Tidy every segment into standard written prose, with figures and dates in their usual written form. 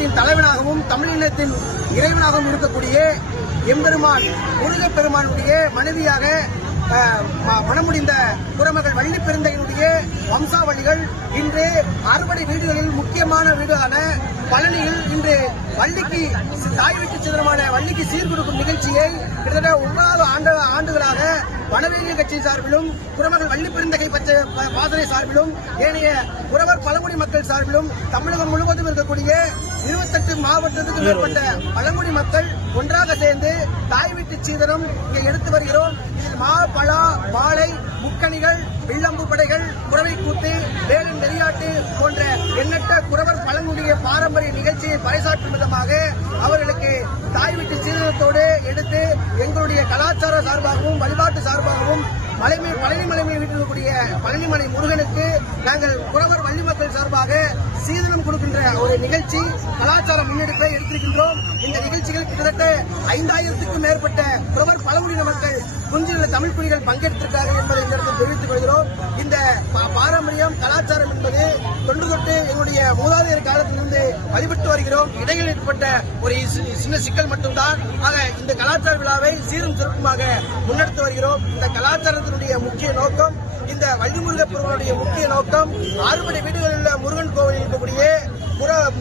தமிழினத்தின் தலைவனாகவும் தமிழினத்தின் இறைவனாகவும் இருக்கக்கூடிய எம்பெருமான் முருகப்பெருமானுடைய மனைவியாக மணமுடிந்த குரமகள் வள்ளி பெருந்தையினுடைய வம்சாவளிகள் இன்று அறுபடை வீடுகளில் முக்கியமான வீடான பழனியில் இன்று வள்ளிக்கு தாய் வீட்டு சிதறமான வள்ளிக்கு சீர் கொடுக்கும் நிகழ்ச்சியை கிட்டத்தட்ட 9 ஆண்டுகளாக வனவேலிய கட்சி சார்பிலும் குரமகள் வள்ளி பெருந்தகை பாசறை சார்பிலும் ஏனைய குரவர் பழங்குடி மக்கள் சார்பிலும் தமிழகம் முழுவதும் இருக்கக்கூடிய 28 மாவட்டத்துக்கு மேற்பட்ட பழங்குடி மக்கள் ஒன்றாக சேர்ந்து தாய் வீட்டு சீதனம் இங்கே எடுத்து வருகிறோம். இதில் மா, பலா, வாழை, முக்கணிகள், வில்லம்பு படைகள், குறவை கூத்து, வேலன் வெறியாட்டு போன்ற எண்ணற்ற குறவர் பழங்குடிய பாரம்பரிய நிகழ்ச்சியை பறைசாற்றும் விதமாக அவர்களுக்கு தாய் வீட்டு சீதனத்தோடு எடுத்து எங்களுடைய கலாச்சார சார்பாகவும் வழிபாட்டு சார்பாகவும் பழனி மலை வீட்டிற்குரிய பழனிமலை முருகனுக்கு நாங்கள் குறவர் வள்ளி மக்கள் சார்பாக சீதனம் கொடுக்கின்ற ஒரு நிகழ்ச்சி கலாச்சார முன்னெடுப்பை எடுத்திருக்கின்றோம். இந்த நிகழ்ச்சிகள் கிட்டத்தட்ட 5000க்கும் மேற்பட்ட குறவர் பழங்குடியின மக்கள் குஞ்சில தமிழ் குடிகள் பங்கேற்றிருக்கிறார்கள் என்பதை இந்த இடத்தில் தெரிவித்துக் கொள்கிறோம். இந்த பாரம்பரியம் கலாச்சாரம் என்பது தொன்று தொட்டு எங்களுடைய மூதாதையர் காலத்திலிருந்து வழிபட்டு வருகிறோம். இடையில் ஏற்பட்ட ஒரு சின்ன சிக்கல் மட்டும்தான். ஆக இந்த கலாச்சார விழாவை சீரும் சிறப்புமாக முன்னெடுத்து வருகிறோம். இந்த கலாச்சாரத்தினுடைய முக்கிய நோக்கம், இந்த வள்ளி முருகப்பெருமானுடைய முக்கிய நோக்கம், அறுபடை வீடுகளில் உள்ள முருகன் கோவிலில் இருக்கக்கூடிய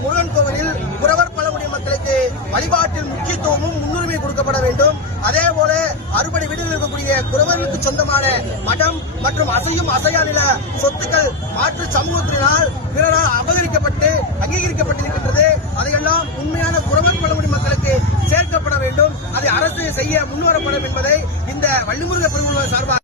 முருகன் கோவிலில் குறவர் பழங்குடிய மக்களுக்கு வழிபாட்டில் முக்கியத்துவமும் முன்னுரிமை கொடுக்கப்பட வேண்டும். அதே போல அறுபடை வீடுகளில் இருக்கக்கூடிய குறவர்களுக்கு சொந்தமான மடம் மற்றும் அசையும் அசையா நில சொத்துக்கள் மாற்று சமூகத்தினால் பிறரால் அபகரிக்கப்பட்டு அங்கீகரிக்கப்பட்டிருக்கின்றது. அதையெல்லாம் உண்மையான குறவர் பழங்குடி மக்களுக்கு சேர்க்கப்பட வேண்டும். அதை அரசு செய்ய முன்வரப்படும் என்பதை இந்த வள்ளிமுருக பெருமாள் சார்பாக